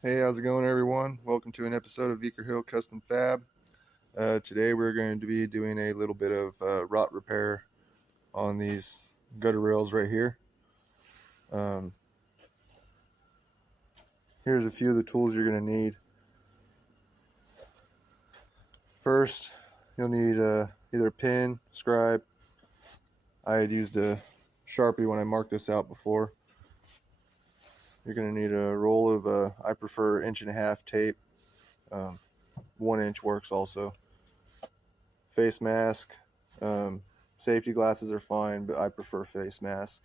Hey, how's it going, everyone? Welcome to an episode of Viker Hill Custom Fab. Today we're going to be doing a little bit of rot repair on these gutter rails right here. Um, Here's a few of the tools you're going to need. First, you'll need either a pin, scribe. I had used a Sharpie when I marked this out before. You're going to need a roll of, I prefer 1.5" tape. 1 inch works also. Face mask. Safety glasses are fine, but I prefer face mask.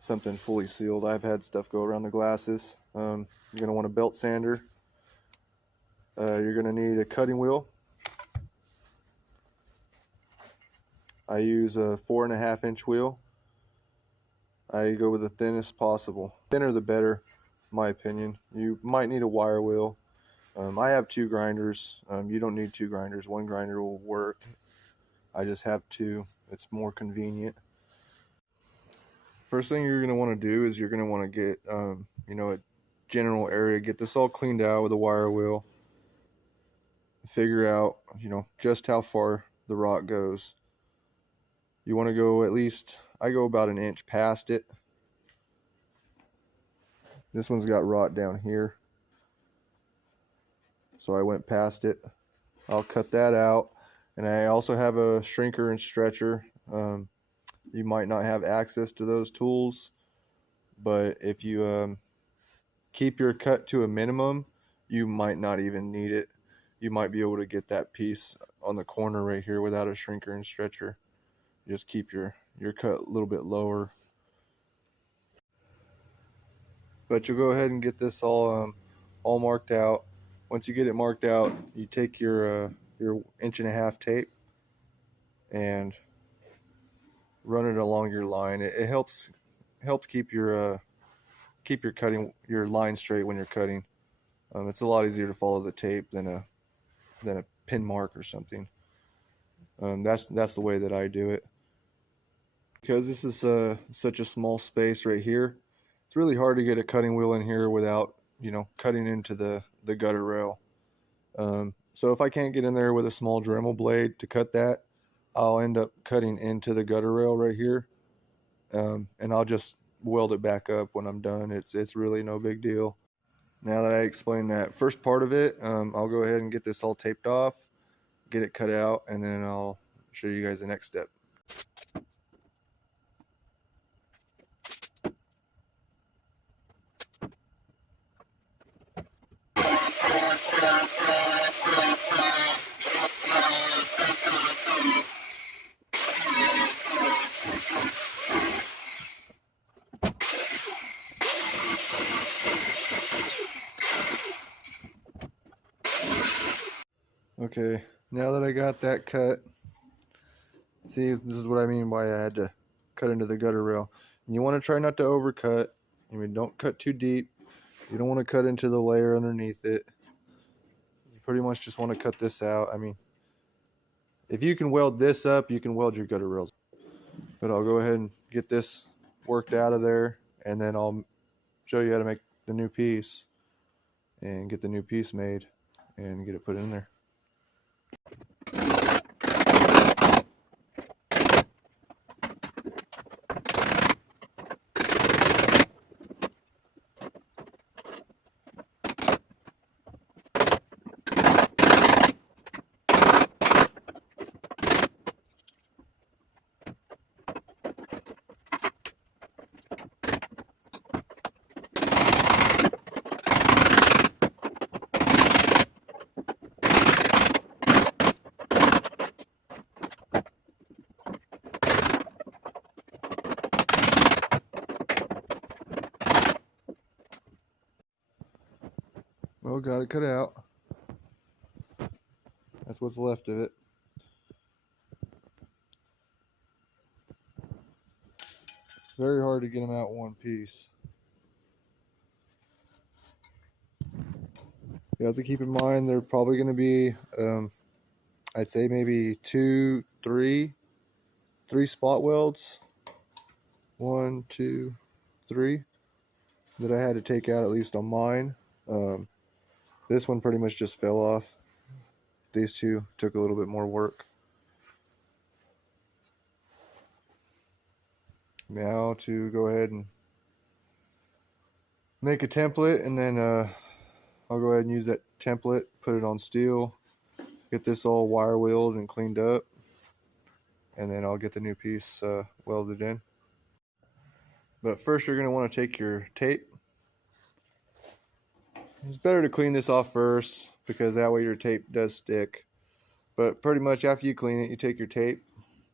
Something fully sealed. I've had stuff go around the glasses. You're going to want a belt sander. You're going to need a cutting wheel. I use a 4.5 inch wheel. I go with the thinnest possible. Thinner the better, in my opinion. You might need a wire wheel. I have 2 grinders. You don't need 2 grinders. 1 grinder will work. I just have 2. It's more convenient. First thing you're going to want to do is you're going to want to get, a general area. Get this all cleaned out with a wire wheel. Figure out, just how far the rot goes. You want to go at least, I go about 1 inch past it. This one's got rot down here, so I went past it. I'll cut that out. And I also have a shrinker and stretcher. You might not have access to those tools, but if you keep your cut to a minimum, you might not even need it. You might be able to get that piece on the corner right here without a shrinker and stretcher. Just keep your cut a little bit lower. But you'll go ahead and get this all marked out. Once you get it marked out, you take your 1.5" tape and run it along your line. It helps keep your your line straight when you're cutting. It's a lot easier to follow the tape than a pin mark or something. That's the way that I do it. Because this is such a small space right here, it's really hard to get a cutting wheel in here without cutting into the gutter rail. So if I can't get in there with a small Dremel blade to cut that, I'll end up cutting into the gutter rail right here, and I'll just weld it back up when I'm done. It's really no big deal. Now that I explained that first part of it, I'll go ahead and get this all taped off, get it cut out, and then I'll show you guys the next step. Okay, now that I got that cut, see, this is what I mean by I had to cut into the gutter rail. And you want to try not to overcut. Don't cut too deep. You don't want to cut into the layer underneath it. You pretty much just want to cut this out. If you can weld this up, you can weld your gutter rails. But I'll go ahead and get this worked out of there, and then I'll show you how to make the new piece and get the new piece made and get it put in there. Well, got it cut out. That's what's left of it. Very hard to get them out in one piece. You have to keep in mind they're probably going to be, I'd say maybe 2, 3 spot welds. 1, 2, 3 that I had to take out, at least on mine. This one pretty much just fell off. These two took a little bit more work. Now to go ahead and make a template, and then I'll go ahead and use that template, put it on steel, get this all wire wheeled and cleaned up, and then I'll get the new piece welded in. But first you're going to want to take your tape. It's better to clean this off first because that way your tape does stick. But pretty much after you clean it, you take your tape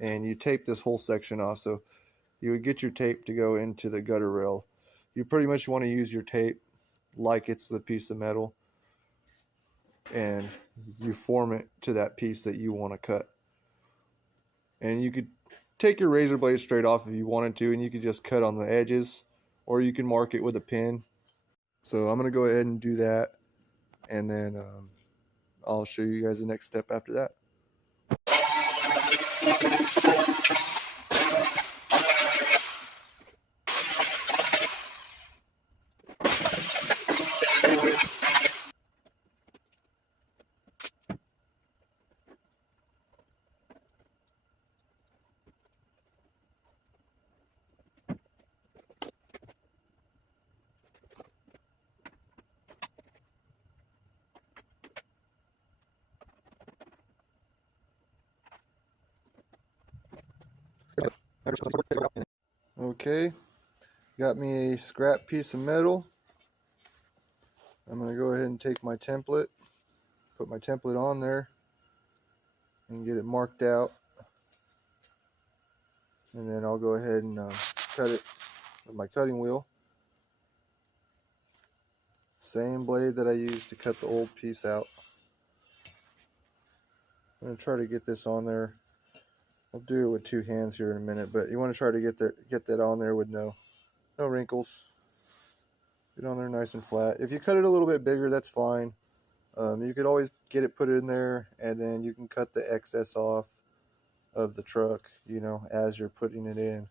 and you tape this whole section off. So you would get your tape to go into the gutter rail. You pretty much want to use your tape like it's the piece of metal, and you form it to that piece that you want to cut. And you could take your razor blade straight off if you wanted to, and you could just cut on the edges, or you can mark it with a pin. So I'm going to go ahead and do that, and then I'll show you guys the next step after that. Okay, got me a scrap piece of metal. I'm going to go ahead and take my template, put my template on there, and get it marked out. And then I'll go ahead and cut it with my cutting wheel. Same blade that I used to cut the old piece out. I'm going to try to get this on there. I'll do it with two hands here in a minute, but you want to try to get that on there with no wrinkles. Get on there nice and flat. If you cut it a little bit bigger, that's fine. You could always get it put in there, and then you can cut the excess off of the truck, you know, as you're putting it in.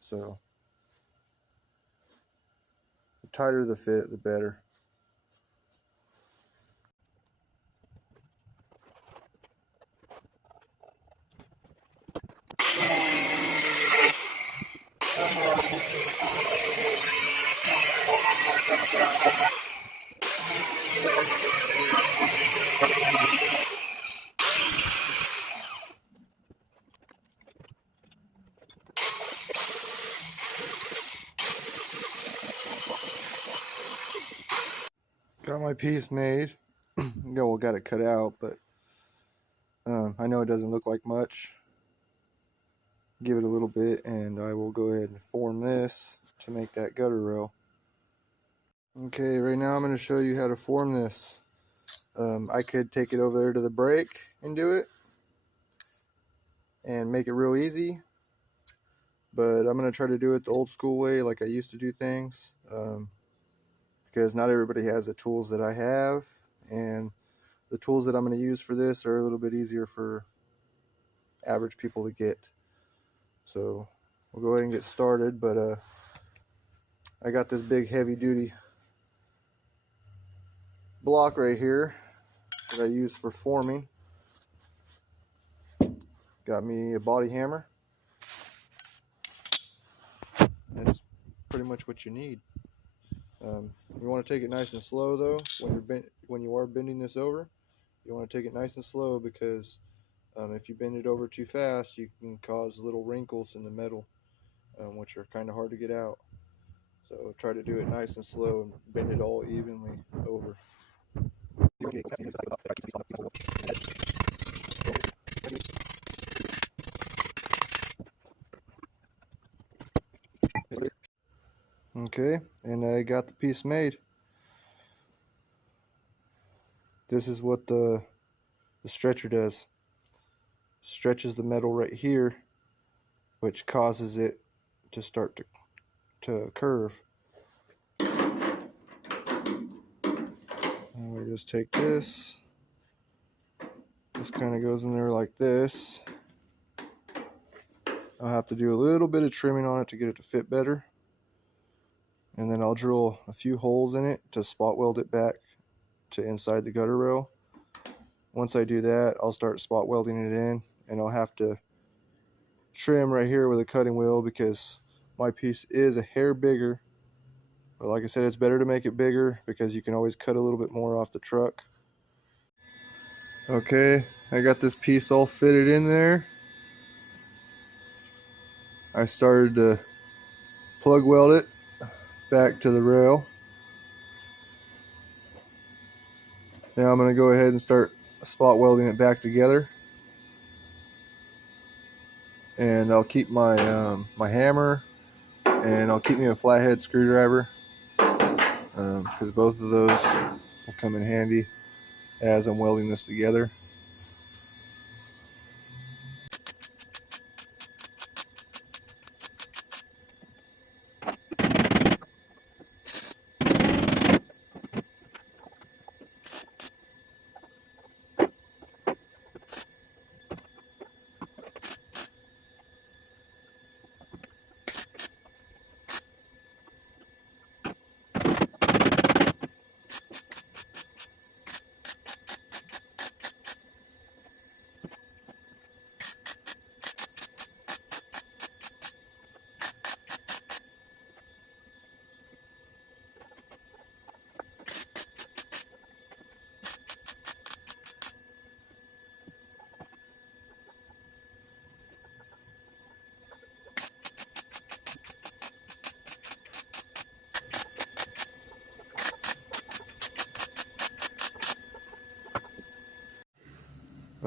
So the tighter the fit, the better. Got my piece made. Well, got it cut out, but I know it doesn't look like much. Give it a little bit, and I will go ahead and form this to make that gutter rail. Okay, right now I'm going to show you how to form this. I could take it over there to the brake and do it and make it real easy, but I'm going to try to do it the old school way, like I used to do things, because not everybody has the tools that I have, and the tools that I'm going to use for this are a little bit easier for average people to get. So we'll go ahead and get started, but I got this big heavy duty block right here that I use for forming. Got me a body hammer. That's pretty much what you need. You want to take it nice and slow though when you are bending this over. You want to take it nice and slow, because if you bend it over too fast, you can cause little wrinkles in the metal, which are kind of hard to get out. So try to do it nice and slow and bend it all evenly over. Okay, and I got the piece made. This is what the stretcher does. Stretches the metal right here, which causes it to start to curve. And we just take this. This kind of goes in there like this. I'll have to do a little bit of trimming on it to get it to fit better. and then I'll drill a few holes in it to spot weld it back to inside the gutter rail. Once I do that, I'll start spot welding it in, and I'll have to trim right here with a cutting wheel because my piece is a hair bigger. But like I said, it's better to make it bigger because you can always cut a little bit more off the truck. Okay, I got this piece all fitted in there. I started to plug weld it back to the rail. Now I'm going to go ahead and start spot welding it back together. And I'll keep my my hammer, and I'll keep me a flathead screwdriver because both of those will come in handy as I'm welding this together.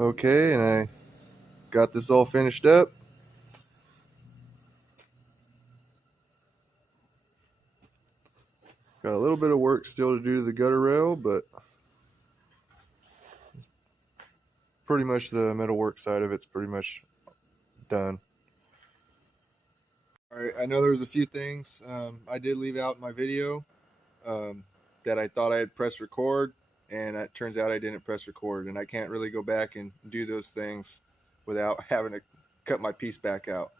Okay, and I got this all finished up. Got a little bit of work still to do to the gutter rail, but pretty much the metal work side of it's pretty much done. All right, I know there was a few things I did leave out in my video that I thought I had pressed record, and it turns out I didn't press record, and I can't really go back and do those things without having to cut my piece back out.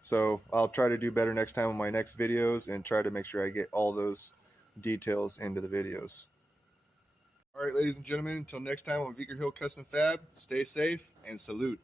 So I'll try to do better next time on my next videos and try to make sure I get all those details into the videos. All right, ladies and gentlemen, until next time on Vicker Hill Custom Fab, stay safe and salute.